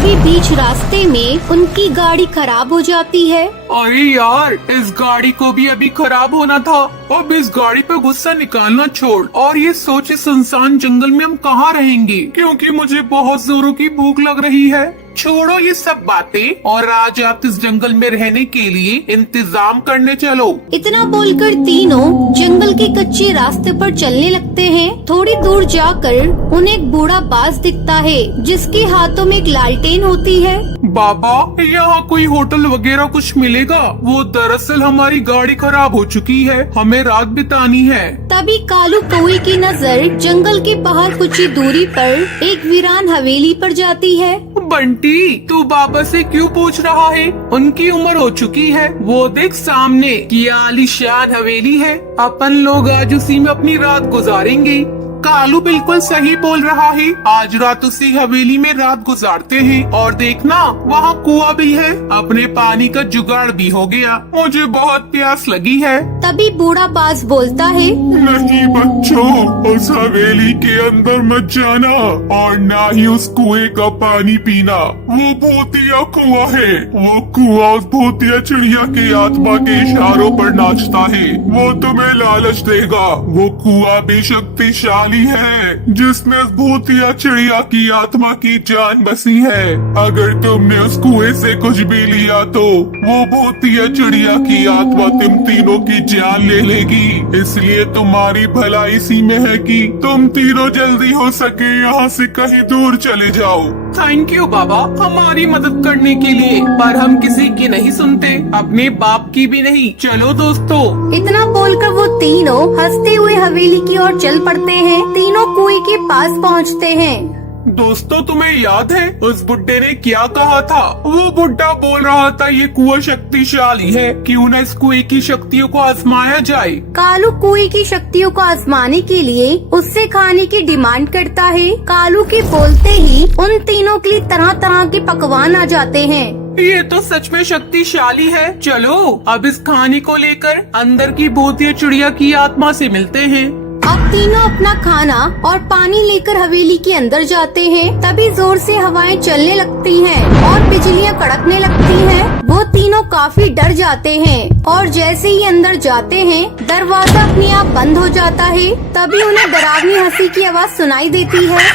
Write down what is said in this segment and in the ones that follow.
तभी बीच रास्ते में उनकी गाड़ी खराब हो जाती है। अरे यार, इस गाड़ी को भी अभी खराब होना था। अब इस गाड़ी पे गुस्सा निकालना छोड़ और ये सोच इस सुनसान जंगल में हम कहाँ रहेंगे, क्योंकि मुझे बहुत जोरों की भूख लग रही है। छोड़ो ये सब बातें और आज आप इस जंगल में रहने के लिए इंतजाम करने चलो। इतना बोलकर तीनों जंगल के कच्चे रास्ते पर चलने लगते हैं। थोड़ी दूर जाकर उन्हें एक बूढ़ा बाज दिखता है जिसके हाथों में एक लालटेन होती है। बाबा, यहाँ कोई होटल वगैरह कुछ मिलेगा? वो दरअसल हमारी गाड़ी खराब हो चुकी है, हमें रात बितानी है। तभी कालू कौवे की नजर जंगल के बाहर कुछ ही दूरी पर एक वीरान हवेली पर जाती है। बंटी, तू बाबा से क्यों पूछ रहा है? उनकी उम्र हो चुकी है, वो देख सामने की आलीशान हवेली है। अपन लोग आज उसी में अपनी रात गुजारेंगे। कालू बिल्कुल सही बोल रहा है, आज रात उसी हवेली में रात गुजारते हैं। और देखना, वहाँ कुआं भी है, अपने पानी का जुगाड़ भी हो गया। मुझे बहुत प्यास लगी है। तभी बूढ़ा बाज बोलता है, नहीं बच्चों, उस हवेली के अंदर मत जाना और ना ही उस कुएं का पानी पीना। वो भूतिया कुआं है। वो कुआं उस भूतिया चिड़िया की आत्मा के इशारों पर नाचता है। वो तुम्हें लालच देगा। वो कुआं भी शक्तिशाली है जिसमें उस भूतिया चिड़िया की आत्मा की जान बसी है। अगर तुमने उस कुएं से कुछ भी लिया तो वो भूतिया चिड़िया की आत्मा तुम तीनों की जान ले लेगी। इसलिए तुम्हारी भलाई इसी में है कि तुम तीनों जल्दी हो सके यहाँ से कहीं दूर चले जाओ। थैंक यू बाबा, हमारी मदद करने के लिए, पर हम किसी की नहीं सुनते, अपने बाप की भी नहीं। चलो दोस्तों। इतना बोलकर वो तीनों हंसते हुए हवेली की ओर चल पड़ते हैं। तीनों कुएं के पास पहुंचते हैं। दोस्तों, तुम्हें याद है उस बुड्ढे ने क्या कहा था? वो बुड्ढा बोल रहा था ये कुआं शक्तिशाली है, क्यों न इस कुएं की शक्तियों को आजमाया जाए। कालू कुएं की शक्तियों को आजमाने के लिए उससे खाने की डिमांड करता है। कालू के बोलते ही उन तीनों के लिए तरह तरह के पकवान आ जाते हैं। ये तो सच में शक्तिशाली है। चलो अब इस खाने को लेकर अंदर की भूतिया चिड़िया की आत्मा से मिलते हैं। अब तीनों अपना खाना और पानी लेकर हवेली के अंदर जाते हैं। तभी जोर से हवाएं चलने लगती हैं और बिजलियां कड़कने लगती हैं। वो तीनों काफी डर जाते हैं और जैसे ही अंदर जाते हैं दरवाजा अपने आप बंद हो जाता है। तभी उन्हें डरावनी हंसी की आवाज सुनाई देती है।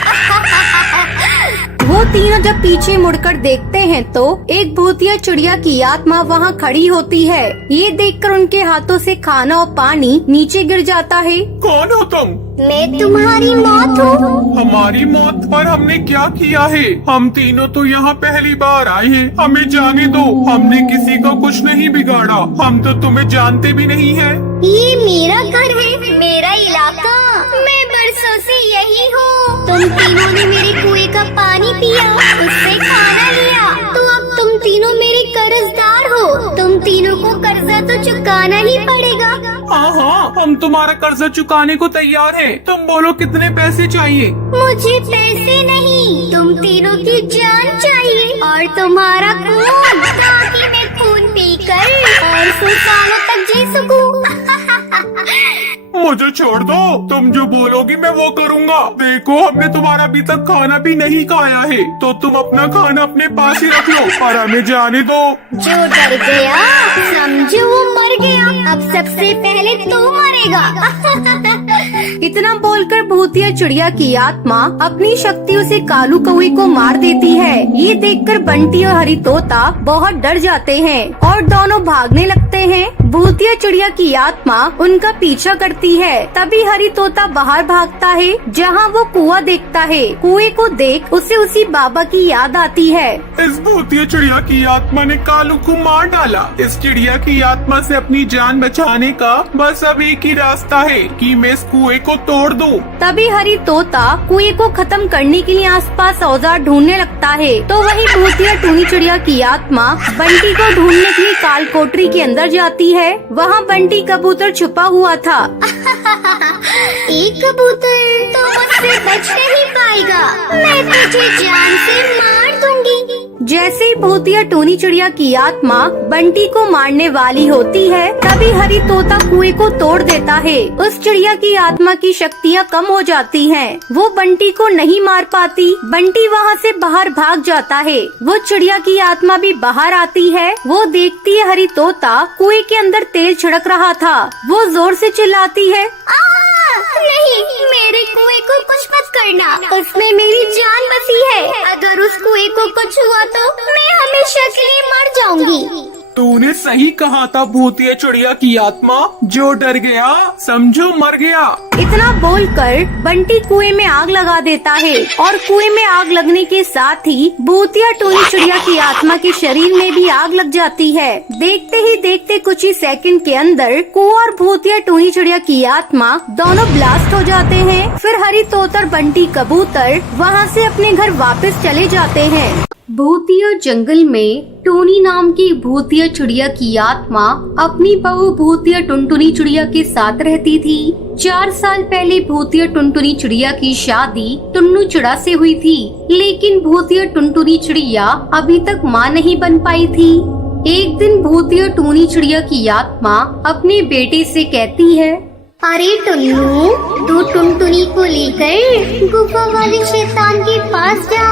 वो तीनों जब पीछे मुड़कर देखते हैं तो एक भूतिया चिड़िया की आत्मा वहाँ खड़ी होती है। ये देखकर उनके हाथों से खाना और पानी नीचे गिर जाता है। कौन हो तुम? मैं तुम्हारी मौत हूँ। हमारी मौत? पर हमने क्या किया है? हम तीनों तो यहाँ पहली बार आए हैं, हमें जाने दो। हमने किसी का कुछ नहीं बिगाड़ा, हम तो तुम्हें जानते भी नहीं है। ये मेरा घर है, मेरा इलाका, मैं बरसों से यही हूँ। तुम तीनों ने मेरे कुएं का पानी पिया, उससे खाना लिया, तो अब तुम तीनों मेरे कर्जदार हो। तुम तीनों को कर्जा तो चुकाना ही पड़ेगा। हाँ हाँ, हम तुम्हारा कर्जा चुकाने को तैयार हैं। तुम बोलो कितने पैसे चाहिए? मुझे पैसे नहीं, तुम तीनों की जान चाहिए और तुम्हारा खून, ताकि मैं खून पीकर और सौ सालों तक जी सकूं। मुझे छोड़ दो, तुम जो बोलोगी मैं वो करूँगा। देखो, हमने तुम्हारा अभी तक खाना भी नहीं खाया है, तो तुम अपना खाना अपने पास ही रख लो और हमें जाने दो। जो डर गया समझो वो मर गया। अब सबसे पहले तू मरेगा। इतना बोलकर भूतिया चिड़िया की आत्मा अपनी शक्तियों से कालू कौवे को मार देती है। ये देखकर बंटी और हरी तोता बहुत डर जाते हैं और दोनों भागने लगते हैं। भूतिया चिड़िया की आत्मा उनका पीछा करती है। तभी हरी तोता बाहर भागता है, जहाँ वो कुआं देखता है। कुएं को देख उसे उसी बाबा की याद आती है। इस भूतिया चिड़िया की आत्मा ने कालू को मार डाला। इस चिड़िया की आत्मा से अपनी जान बचाने का बस अब एक ही रास्ता है कि मैं इस कुएं को तोड़ दूं। तभी हरी तोता कुएं को खत्म करने के लिए आसपास औजार ढूंढने लगता है। तो वही भूतिया टूनी चिड़िया की आत्मा बंटी को ढूंढने के लिए काल कोठरी के अंदर जाती है। वहाँ बंटी कबूतर छुपा हुआ था। एक कबूतर तो मुझसे बच नहीं पाएगा, मैं तुझे जान से मार दूंगी। जैसे ही भूतिया टूनी चिड़िया की आत्मा बंटी को मारने वाली होती है, तभी हरी तोता कुएं को तोड़ देता है। उस चिड़िया की आत्मा की शक्तियाँ कम हो जाती हैं। वो बंटी को नहीं मार पाती। बंटी वहाँ से बाहर भाग जाता है। वो चिड़िया की आत्मा भी बाहर आती है। वो देखती है हरी तोता कुएं के अंदर तेल छिड़क रहा था। वो जोर से चिल्लाती है, नहीं, मेरे कुएं को कुछ मत करना, उसमें मेरी जान बसी है। अगर उस कुएं को कुछ हुआ तो मैं हमेशा के लिए मर जाऊंगी। तूने सही कहा था भूतिया चिड़िया की आत्मा, जो डर गया समझो मर गया। इतना बोलकर बंटी कुएं में आग लगा देता है और कुएं में आग लगने के साथ ही भूतिया टूनी चिड़िया की आत्मा के शरीर में भी आग लग जाती है। देखते ही देखते कुछ ही सेकंड के अंदर कुआं और भूतिया टूनी चिड़िया की आत्मा दोनों ब्लास्ट हो जाते हैं। फिर हरी तोता और बंटी कबूतर वहाँ से अपने घर वापस चले जाते हैं। भूतिया जंगल में टोनी नाम की भूतिया चिड़िया की आत्मा अपनी बहू भूतिया टुनटुनी चिड़िया के साथ रहती थी। 4 साल पहले भूतिया टुनटुनी चिड़िया की शादी टुन्नू चिड़ा से हुई थी, लेकिन भूतिया टुनटुनी चिड़िया अभी तक माँ नहीं बन पाई थी। एक दिन भूतिया टूनी चिड़िया की आत्मा अपने बेटे से कहती है, अरे टुन्नू, तू टुनटुनी को लेकर गुफा वाले शैतान के पास जा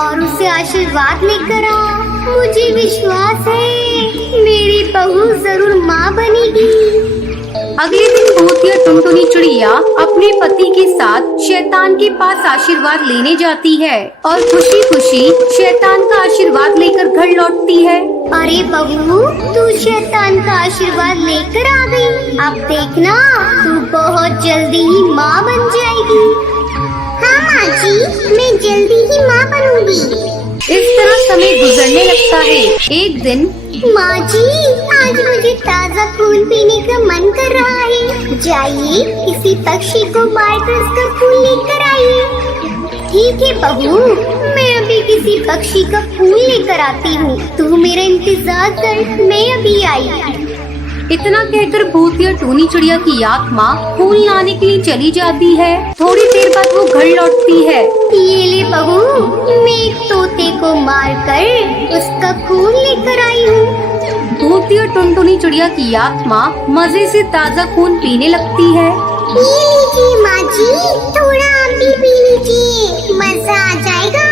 और उसे आशीर्वाद लेकर आ। मुझे विश्वास है मेरी बहू जरूर माँ बनेगी। अगले दिन भूतिया टुनटुनी चिड़िया अपने पति के साथ शैतान के पास आशीर्वाद लेने जाती है और खुशी खुशी शैतान का आशीर्वाद लेकर घर लौटती है। अरे बहू, तू शैतान का आशीर्वाद लेकर आ गई। अब देखना, तू बहुत जल्दी ही माँ बन जाएगी। हाँ माँ जी, मैं जल्दी ही माँ बनूंगी। इस तरह समय गुजरने लगता है। एक दिन, माँ जी, आज मुझे ताज़ा खून पीने का मन कर रहा है। जाइए किसी पक्षी को मारकर उसका खून लेकर आइए। ठीक है बहू, मैं अभी किसी पक्षी का खून लेकर आती हूँ। तू मेरा इंतजार कर, मैं अभी आई। इतना कहकर भूतिया टूनी चिड़िया की आत्मा खून लाने के लिए चली जाती है। थोड़ी देर बाद वो घर लौटती है। ये ले बहू, मैं एक तोते को मारकर उसका खून लेकर आई हूँ। भूतिया टुनटुनी चिड़िया की आत्मा मजे से ताज़ा खून पीने लगती है। ये लीजिए माँ जी, थोड़ा आप भी पी लीजिए, मजा आ जाएगा।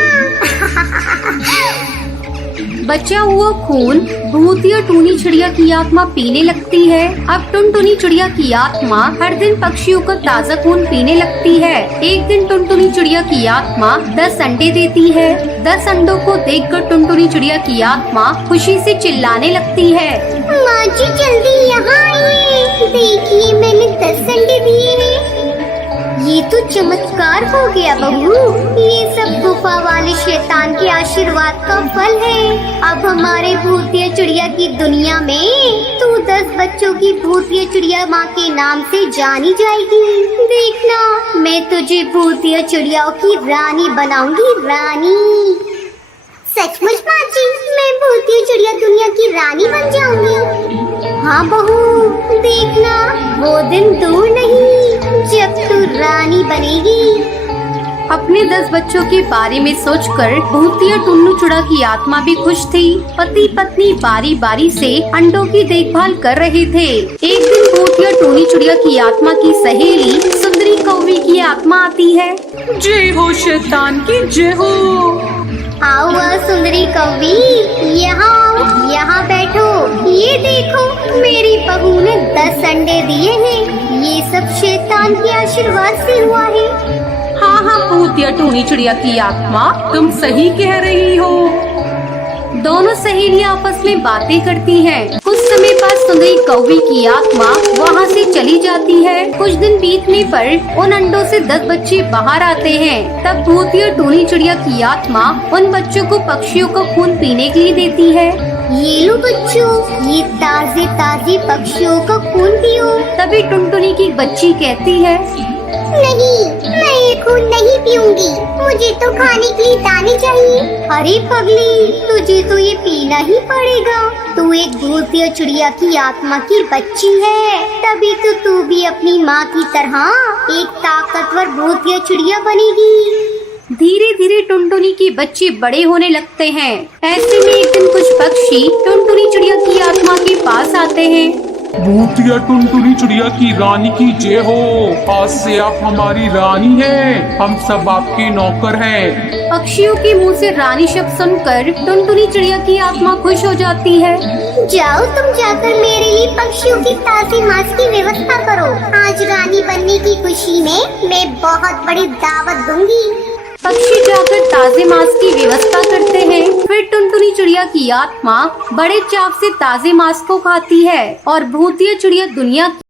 बचा हुआ खून भूतिया टूनी चिड़िया की आत्मा पीने लगती है। अब टुनटुनी चिड़िया की आत्मा हर दिन पक्षियों का ताज़ा खून पीने लगती है। एक दिन टुनटुनी चिड़िया की आत्मा 10 अंडे देती है। 10 अंडों को देखकर टुनटुनी चिड़िया की आत्मा खुशी से चिल्लाने लगती है, माँ जी जल्दी यहाँ आइए, देखिए मैंने 10 अंडे दिए हैं। ये तो चमत्कार हो गया बहू। ये सब गुफा वाले शैतान के आशीर्वाद का फल है। अब हमारे भूतिया चिड़िया की दुनिया में तू 10 बच्चों की भूतिया चिड़िया माँ के नाम से जानी जाएगी। देखना, मैं तुझे भूतिया चिड़ियाओं की रानी बनाऊंगी, रानी। सचमुच माँ जी, मैं भूतिया चिड़िया दुनिया की रानी बन जाऊंगी। हाँ बहू, देखना, वो दिन दूर नहीं जब तू रानी बनेगी। अपने 10 बच्चों के बारे में सोचकर भूतिया टुन्नू चिड़ा की आत्मा भी खुश थी। पति पत्नी बारी बारी से अंडों की देखभाल कर रहे थे। एक दिन भूतिया टूनी चिड़िया की आत्मा की सहेली सुंदरी कौवी की आत्मा आती है। जय हो शैतान की जय हो। आओ सुंदरी कौवी, यहाँ बैठो। ये देखो, मेरी बहू ने 10 अंडे दिए हैं। ये सब शैतान के आशीर्वाद से हुआ है। हाँ, भूतिया टूनी चिड़िया की आत्मा, तुम सही कह रही हो। दोनों सहेलियां आपस में बातें करती हैं। कुछ समय बाद सुंदरी कौवी की आत्मा वहाँ से चली जाती है। कुछ दिन बीतने पर उन अंडों से 10 बच्चे बाहर आते हैं। तब भूतिया टूनी चिड़िया की आत्मा उन बच्चों को पक्षियों का खून पीने के लिए देती है। ये लो बच्चों, ये ताजे ताजे पक्षियों का खून पियो। तभी टुनटुनी की बच्ची कहती है, नहीं, मैं ये खून नहीं पीऊंगी। मुझे तो खाने के लिए दाने चाहिए। अरे पगली, तुझे तो ये पीना ही पड़ेगा। तू एक भूतिया चिड़िया की आत्मा की बच्ची है, तभी तो तू भी अपनी माँ की तरह एक ताकतवर भूतिया चिड़िया बनेगी। धीरे धीरे टुनटुनी उनके बच्चे बड़े होने लगते हैं। ऐसे में एक दिन कुछ पक्षी टुनटुनी चिड़िया की आत्मा के पास आते हैं। भूतिया टुनटुनी चिड़िया की रानी की जय हो। आज से आप हमारी रानी हैं, हम सब आपके नौकर हैं। पक्षियों के मुंह से रानी शब्द सुनकर टुनटुनी चिड़िया की आत्मा खुश हो जाती है। जाओ तुम जाकर मेरे लिए पक्षियों की ताज़ी मांस की व्यवस्था करो। आज रानी बनने की खुशी में मैं बहुत बड़ी दावत दूंगी। पक्षी जाकर ताजे मांस की व्यवस्था करते हैं। फिर टुनटुनी चिड़िया की आत्मा बड़े चाव से ताजे मांस को खाती है और भूतिया चिड़िया दुनिया